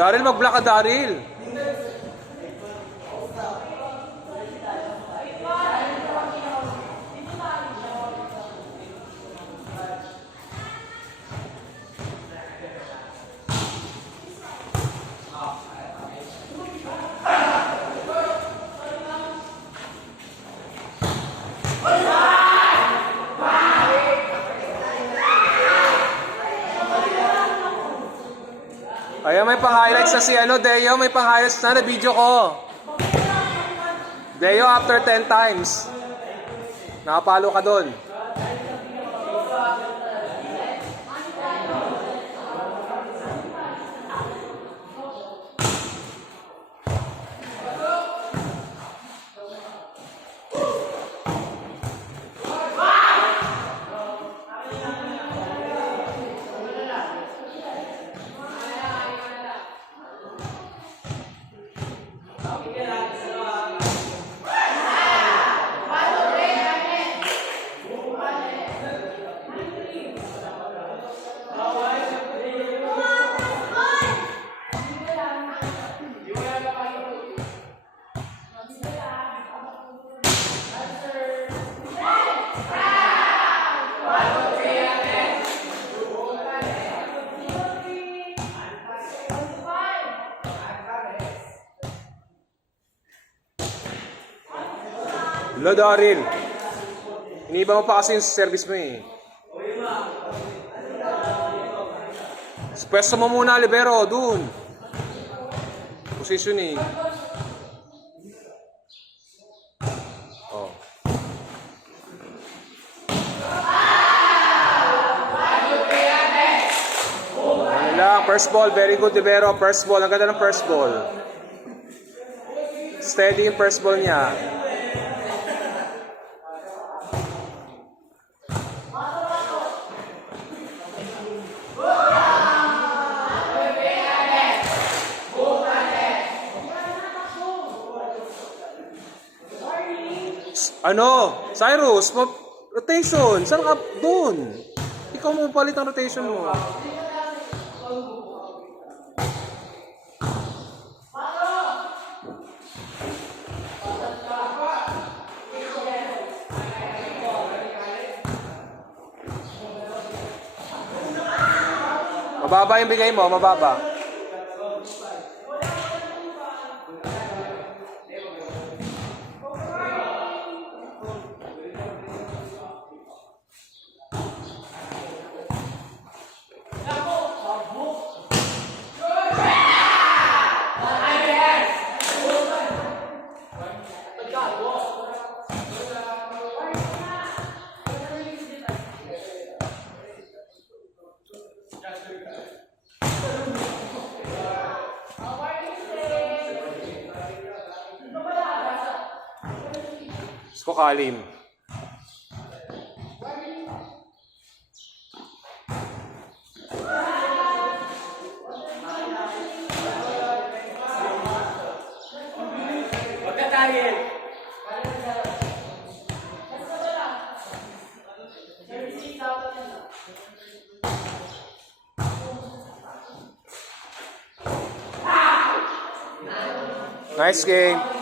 Daryl, mag-block ka, Daryl. Ayan, may pang-highlights na si Deo. May pang-highlights na video ko. Deo after 10 times. Nakapalo ka doon. Hello, Daryl. Iniba mo pa kasi yung service mo eh. Pwesto mo muna, libero. Doon. Positioning. Oh. Ano lang, first ball. Very good, libero. First ball. Ang ganda ng first ball. Steady yung first ball niya. Cyrus, rotation. Saan ka doon? Ikaw mo palit ang rotation mo. Mababa yung bigay mo, mababa. Sko Kalim. Nice game.